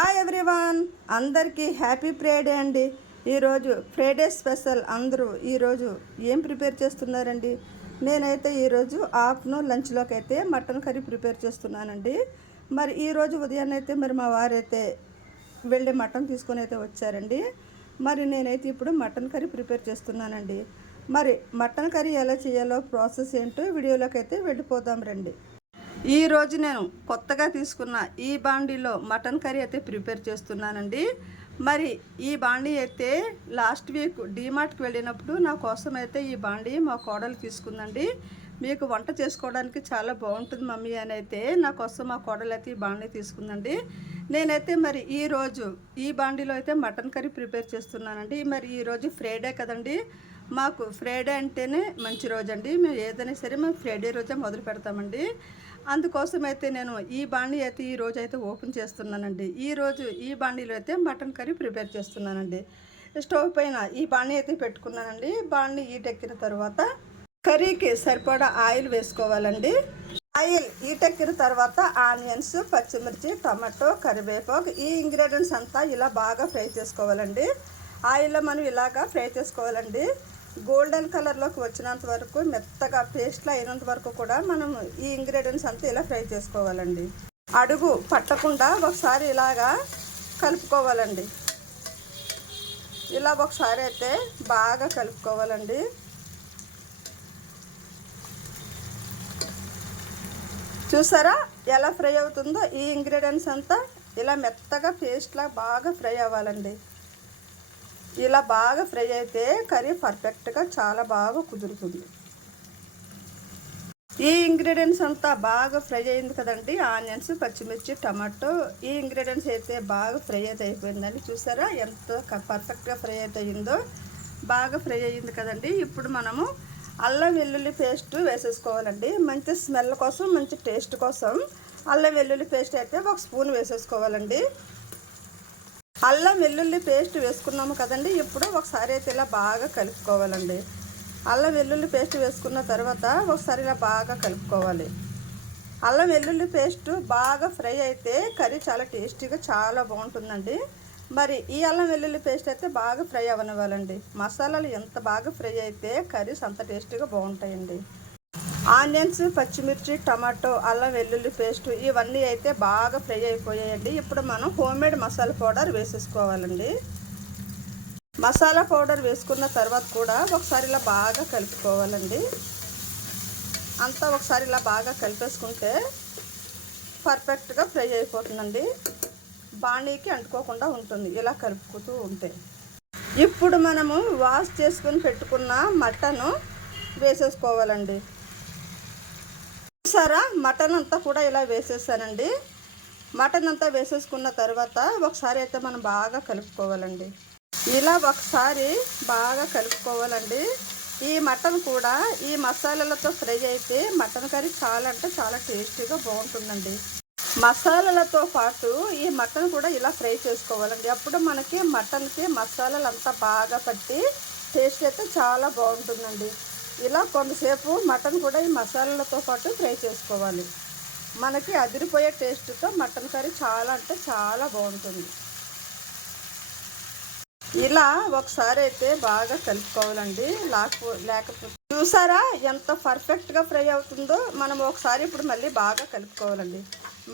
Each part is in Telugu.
హాయ్ ఎవ్రీవాన్ అందరికీ హ్యాపీ ఫ్రైడే అండి. ఈరోజు ఫ్రైడే స్పెషల్ అందరూ ఈరోజు ఏం ప్రిపేర్ చేస్తున్నారండి? నేనైతే ఈరోజు ఆఫ్టర్నూన్ లంచ్లోకి అయితే మటన్ కర్రీ ప్రిపేర్ చేస్తున్నానండి. మరి ఈరోజు ఉదయాన్నే అయితే మరి మా వారైతే వెళ్ళి మటన్ తీసుకొని అయితే వచ్చారండి. మరి నేనైతే ఇప్పుడు మటన్ కర్రీ ప్రిపేర్ చేస్తున్నానండి. మరి మటన్ కర్రీ ఎలా చేయాలో ప్రాసెస్ ఏంటో వీడియోలోకి అయితే వెళ్ళిపోదాం రండి. ఈ రోజు నేను కొత్తగా తీసుకున్న ఈ బాండీలో మటన్ కర్రీ అయితే ప్రిపేర్ చేస్తున్నానండి. మరి ఈ బాండీ అయితే లాస్ట్ వీక్ డీమార్ట్కి వెళ్ళినప్పుడు నా కోసం అయితే ఈ బాండీ మా కోడలు తీసుకుందండి. మీకు వంట చేసుకోవడానికి చాలా బాగుంటుంది మమ్మీ అని అయితే నా కోసం మా కోడలు అయితే ఈ బాండీ తీసుకుందండి. నేనైతే మరి ఈ రోజు ఈ బాండీలో అయితే మటన్ కర్రీ ప్రిపేర్ చేస్తున్నానండి. మరి ఈ రోజు ఫ్రైడే కదండి. మాకు ఫ్రైడే అంటేనే మంచి రోజు అండి మేము ఏదైనా సరే మేము ఫ్రైడే రోజే మొదలు పెడతామండి. అందుకోసం అయితే నేను ఈ బాండీ అయితే ఈ రోజు అయితే ఓపెన్ చేస్తున్నానండి. ఈ రోజు ఈ బాండీలో అయితే మటన్ కర్రీ ప్రిపేర్ చేస్తున్నానండి. స్టవ్ పైన ఈ బాండీ అయితే పెట్టుకున్నానండి. బాణీ ఈటెక్కిన తర్వాత కర్రీకి సరిపడా ఆయిల్ వేసుకోవాలండి. ఆయిల్ ఈటెక్కిన తర్వాత ఆనియన్స్ పచ్చిమిర్చి టమాటో కరివేపాకు ఈ ఇంగ్రీడియంట్స్ అంతా ఇలా బాగా ఫ్రై చేసుకోవాలండి. ఆయిల్లో మనం ఇలాగా ఫ్రై చేసుకోవాలండి. గోల్డెన్ కలర్లోకి వచ్చినంత వరకు మెత్తగా పేస్ట్లో అయినంత వరకు కూడా మనం ఈ ఇంగ్రీడియంట్స్ అంతా ఇలా ఫ్రై చేసుకోవాలండి. అడుగు పట్టకుండా ఒకసారి ఇలాగా కలుపుకోవాలండి. ఇలా ఒకసారి అయితే బాగా కలుపుకోవాలండి. చూసారా ఎలా ఫ్రై అవుతుందో? ఈ ఇంగ్రీడియంట్స్ అంతా ఇలా మెత్తగా పేస్ట్లా బాగా ఫ్రై అవ్వాలండి. ఇలా బాగా ఫ్రై అయితే కర్రీ పర్ఫెక్ట్గా చాలా బాగా కుదురుతుంది. ఈ ఇంగ్రీడియంట్స్ అంతా బాగా ఫ్రై అయింది కదండి. ఆనియన్స్ పచ్చిమిర్చి టమాటో ఈ ఇంగ్రీడియంట్స్ అయితే బాగా ఫ్రై అయితే అయిపోయిందండి. చూసారా ఎంత పర్ఫెక్ట్గా ఫ్రై అయితే అయిందో. బాగా ఫ్రై అయ్యింది కదండి. ఇప్పుడు మనము అల్లం వెల్లుల్లి పేస్ట్ వేసేసుకోవాలండి. మంచి స్మెల్ కోసం మంచి టేస్ట్ కోసం అల్లం వెల్లుల్లి పేస్ట్ అయితే ఒక స్పూన్ వేసేసుకోవాలండి. అల్లం వెల్లుల్లి పేస్ట్ వేసుకున్నాము కదండి. ఇప్పుడు ఒకసారి అయితే ఇలా బాగా కలుపుకోవాలండి. అల్లం వెల్లుల్లి పేస్ట్ వేసుకున్న తర్వాత ఒకసారి ఇలా బాగా కలుపుకోవాలి. అల్లం వెల్లుల్లి పేస్ట్ బాగా ఫ్రై అయితే కర్రీ చాలా టేస్టీగా చాలా బాగుంటుందండి. మరి ఈ అల్లం వెల్లుల్లి పేస్ట్ అయితే బాగా ఫ్రై అవ్వనివ్వాలండి మసాలాలు ఎంత బాగా ఫ్రై అయితే కర్రీస్ అంత టేస్టీగా బాగుంటాయండి. ఆనియన్స్ పచ్చిమిర్చి టమాటో అల్లం వెల్లుల్లి పేస్ట్ ఇవన్నీ అయితే బాగా ఫ్రై అయిపోయాయండి. ఇప్పుడు మనం హోమ్మేడ్ మసాలా పౌడర్ వేసేసుకోవాలండి. మసాలా పౌడర్ వేసుకున్న తర్వాత కూడా ఒకసారి ఇలా బాగా కలుపుకోవాలండి. అంతా ఒకసారి ఇలా బాగా కలిపేసుకుంటే పర్ఫెక్ట్గా ఫ్రై అయిపోతుందండి. బాణీకి అంటుకోకుండా ఉంటుంది ఇలా కలుపుకుంటూ ఉంటే. ఇప్పుడు మనము వాష్ చేసుకుని పెట్టుకున్న మటను వేసేసుకోవాలండి. చూసారా? మటన్ అంతా కూడా ఇలా వేసేసానండి. మటన్ అంతా వేసేసుకున్న తర్వాత ఒకసారి అయితే మనం బాగా కలుపుకోవాలండి. ఇలా ఒకసారి బాగా కలుపుకోవాలండి. ఈ మటన్ కూడా ఈ మసాలాలతో ఫ్రై అయితే మటన్ కర్రీ చాలా అంటే చాలా టేస్టీగా బాగుంటుందండి. మసాలాలతో పాటు ఈ మటన్ కూడా ఇలా ఫ్రై చేసుకోవాలండి. అప్పుడు మనకి మటన్కి మసాలాలు అంతా బాగా పట్టి టేస్ట్ అయితే చాలా బాగుంటుందండి. ఇలా కొంతసేపు మటన్ కూడా ఈ మసాలాలతో పాటు ఫ్రై చేసుకోవాలి. మనకి అదిరిపోయే టేస్ట్తో మటన్ కర్రీ చాలా అంటే చాలా బాగుంటుంది. ఇలా ఒకసారి అయితే బాగా కలుపుకోవాలండి. లేకపో లేకపోతే చూసారా ఎంత పర్ఫెక్ట్గా ఫ్రై అవుతుందో? మనం ఒకసారి ఇప్పుడు మళ్ళీ బాగా కలుపుకోవాలండి.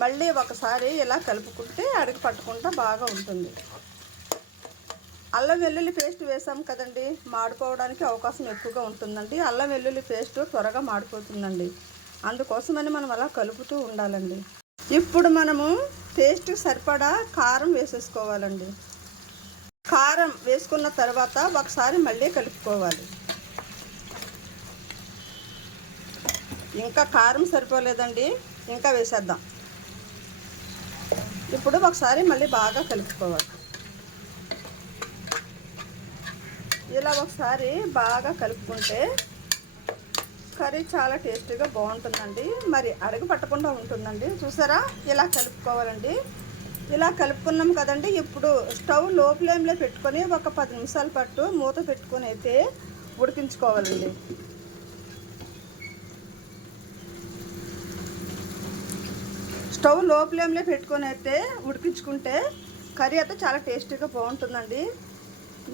మళ్ళీ ఒకసారి ఇలా కలుపుకుంటే అడుగు పట్టకుండా బాగా ఉంటుంది. అల్లం వెల్లుల్లి పేస్ట్ వేసాం కదండి. మాడిపోవడానికి అవకాశం ఎక్కువగా ఉంటుందండి. అల్లం వెల్లుల్లి పేస్ట్ త్వరగా మాడిపోతుందండి. అందుకోసమని మనం అలా కలుపుతూ ఉండాలండి. ఇప్పుడు మనము పేస్ట్ సరిపడా కారం వేసేసుకోవాలండి. కారం వేసుకున్న తర్వాత ఒకసారి మళ్ళీ కలుపుకోవాలి. ఇంకా కారం సరిపోలేదండి. ఇంకా వేసేద్దాం. ఇప్పుడు ఒకసారి మళ్ళీ బాగా కలుపుకోవాలి. ఇలా ఒకసారి బాగా కలుపుకుంటే కర్రీ చాలా టేస్టీగా బాగుంటుందండి. మరి అడుగు పట్టకుండా ఉంటుందండి. చూసారా? ఇలా కలుపుకోవాలండి. ఇలా కలుపుకున్నాం కదండి. ఇప్పుడు స్టవ్లో ఫ్లేమ్లో పెట్టుకొని ఒక పది నిమిషాల పాటు మూత పెట్టుకొని అయితే ఉడికించుకోవాలండి. స్టవ్లో ఫ్లేమ్లో పెట్టుకొని అయితే ఉడికించుకుంటే కర్రీ అయితే చాలా టేస్టీగా బాగుంటుందండి.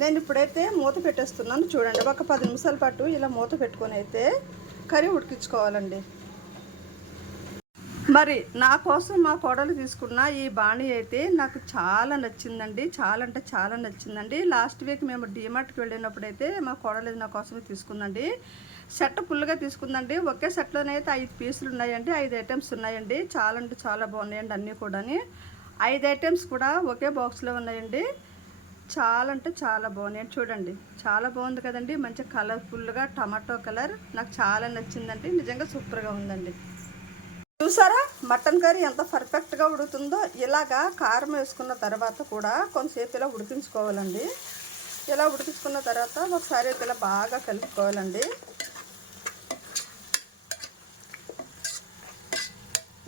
నేను ఇప్పుడైతే మూత పెట్టేస్తున్నాను. చూడండి ఒక పది నిమిషాల పాటు ఇలా మూత పెట్టుకొని అయితే కర్రీ ఉడికించుకోవాలండి. మరి నా కోసం మా కోడలు తీసుకున్న ఈ బాణీ అయితే నాకు చాలా నచ్చిందండి. చాలా అంటే చాలా నచ్చిందండి. లాస్ట్ వీక్ మేము డీమార్ట్కి వెళ్ళినప్పుడు అయితే మా కోడలు నా కోసమే తీసుకుందండి. సెట్ ఫుల్గా తీసుకుందండి. ఒకే సెట్లోనైతే ఐదు పీసులు ఉన్నాయండి. ఐదు ఐటమ్స్ ఉన్నాయండి. చాలా అంటే చాలా బాగున్నాయండి అన్నీ కూడా ఐదు ఐటమ్స్ కూడా ఒకే బాక్స్లో ఉన్నాయండి. చాలా అంటే చాలా బాగున్నాయి చూడండి చాలా బాగుంది కదండి. మంచి కలర్ఫుల్గా టమాటో కలర్. నాకు చాలా నచ్చిందండి. నిజంగా సూపర్గా ఉందండి. చూసారా? మటన్ కర్రీ ఎంత పర్ఫెక్ట్గా ఉడుకుతుందో ఇలాగా కారం వేసుకున్న తర్వాత కూడా కొంతసేపు ఇలా ఉడికించుకోవాలండి. ఇలా ఉడికించుకున్న తర్వాత ఒకసారి అయితే ఇలా బాగా కలుపుకోవాలండి.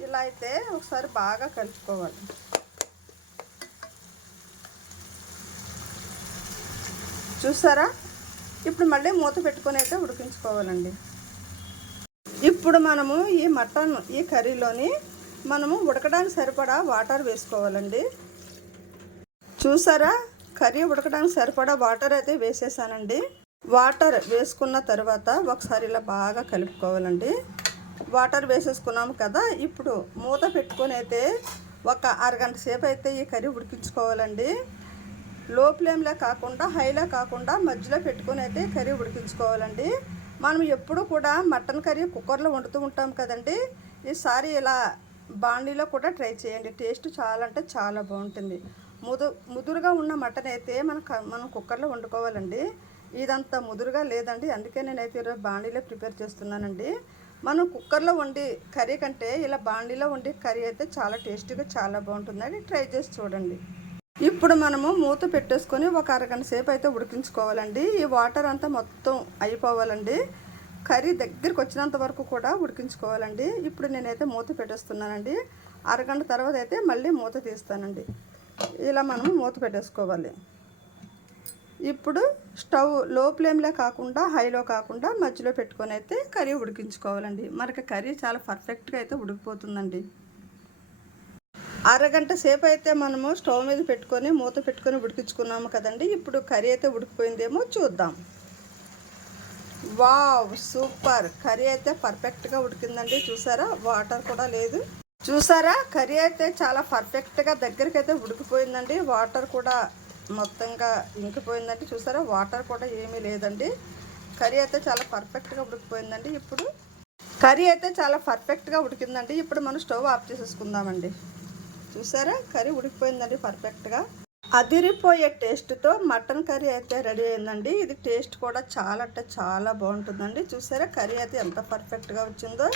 ఇలా అయితే ఒకసారి బాగా కలుపుకోవాలి. చూసారా? ఇప్పుడు మళ్ళీ మూత పెట్టుకొని అయితే ఉడికించుకోవాలండి. ఇప్పుడు మనము ఈ మటన్ ఈ కర్రీలోని మనము ఉడకడానికి సరిపడా వాటర్ వేసుకోవాలండి. చూసారా? కర్రీ ఉడకడానికి సరిపడా వాటర్ అయితే వేసేసానండి. వాటర్ వేసుకున్న తర్వాత ఒకసారి ఇలా బాగా కలుపుకోవాలండి. వాటర్ వేసేసుకున్నాము కదా ఇప్పుడు మూత పెట్టుకొని అయితే ఒక అరగంట సేపు అయితే ఈ కర్రీ ఉడికించుకోవాలండి. లో ఫ్లేమ్లో కాకుండా హైలో కాకుండా మధ్యలో పెట్టుకొని అయితే కర్రీ ఉడికించుకోవాలండి. మనం ఎప్పుడు కూడా మటన్ కర్రీ కుక్కర్లో వండుతూ ఉంటాం కదండి. ఈసారి ఇలా బాండీలో కూడా ట్రై చేయండి. టేస్ట్ చాలా అంటే చాలా బాగుంటుంది. ముదు ముదురుగా ఉన్న మటన్ అయితే మనం మనం కుక్కర్లో వండుకోవాలండి. ఇదంతా ముదురుగా లేదండి. అందుకే నేనైతే ఈరోజు బాండీలో ప్రిపేర్ చేస్తున్నానండి. మనం కుక్కర్లో వండి కర్రీ కంటే ఇలా బాండీలో వండి కర్రీ అయితే చాలా టేస్టీగా చాలా బాగుంటుందండి. ట్రై చేసి చూడండి. ఇప్పుడు మనము మూత పెట్టేసుకొని ఒక అరగంట సేపు అయితే ఉడికించుకోవాలండి. ఈ వాటర్ అంతా మొత్తం అయిపోవాలండి. కర్రీ దగ్గరికి వచ్చినంత వరకు కూడా ఉడికించుకోవాలండి. ఇప్పుడు నేనైతే మూత పెట్టేస్తున్నానండి. అరగంట తర్వాత అయితే మళ్ళీ మూత తీస్తానండి. ఇలా మనము మూత పెట్టేసుకోవాలి. ఇప్పుడు స్టవ్లో ఫ్లేమ్లో కాకుండా హైలో కాకుండా మధ్యలో పెట్టుకొని అయితే కర్రీ ఉడికించుకోవాలండి. మనకి కర్రీ చాలా పర్ఫెక్ట్గా అయితే ఉడికిపోతుందండి. అరగంట సేపు అయితే మనము స్టవ్ మీద పెట్టుకొని మూత పెట్టుకొని ఉడికించుకున్నాము కదండి. ఇప్పుడు కర్రీ అయితే ఉడికిపోయిందేమో చూద్దాం. Wow super. కర్రీ అయితే పర్ఫెక్ట్గా ఉడికిందండి. చూసారా? వాటర్ కూడా లేదు. చూసారా? కర్రీ అయితే చాలా పర్ఫెక్ట్గా దగ్గరికి అయితే ఉడికిపోయిందండి. వాటర్ కూడా మొత్తంగా ఇంకిపోయిందండి. చూసారా? వాటర్ కూడా ఏమీ లేదండి. కర్రీ అయితే చాలా పర్ఫెక్ట్గా ఉడికిపోయిందండి. ఇప్పుడు కర్రీ అయితే చాలా పర్ఫెక్ట్గా ఉడికిందండి. ఇప్పుడు మనం స్టవ్ ఆఫ్ చేసేసుకుందామండి. చూసారా? కర్రీ ఉడికిపోయిందండి పర్ఫెక్ట్గా. అదిరిపోయే టేస్ట్తో మటన్ కర్రీ అయితే రెడీ అయిందండి. ఇది టేస్ట్ కూడా చాలా అంటే చాలా బాగుంటుందండి. చూసారా? కర్రీ అయితే ఎంత పర్ఫెక్ట్గా వచ్చిందో.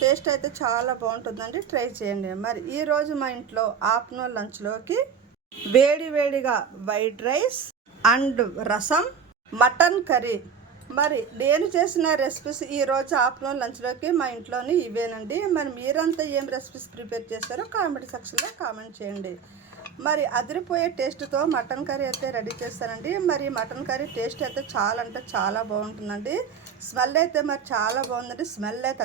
టేస్ట్ అయితే చాలా బాగుంటుందండి. ట్రై చేయండి. మరి ఈరోజు మా ఇంట్లో ఆఫ్టర్నూన్ లంచ్లోకి వేడి వేడిగా white rice and rasam mutton curry మరి నేను చేసిన రెసిపీస్ ఈరోజు ఆఫ్టర్నూన్ లంచ్లోకి మా ఇంట్లోని ఇవేనండి. మరి మీరంతా ఏం రెసిపీస్ ప్రిపేర్ చేస్తారో కామెంట్ సెక్షన్లో కామెంట్ చేయండి. మరి అదిరిపోయే టేస్ట్తో మటన్ కర్రీ అయితే రెడీ చేస్తానండి. మరి మటన్ కర్రీ టేస్ట్ అయితే చాలా అంటే చాలా బాగుంటుందండి. స్మెల్ అయితే మరి చాలా బాగుందండి. స్మెల్ అయితే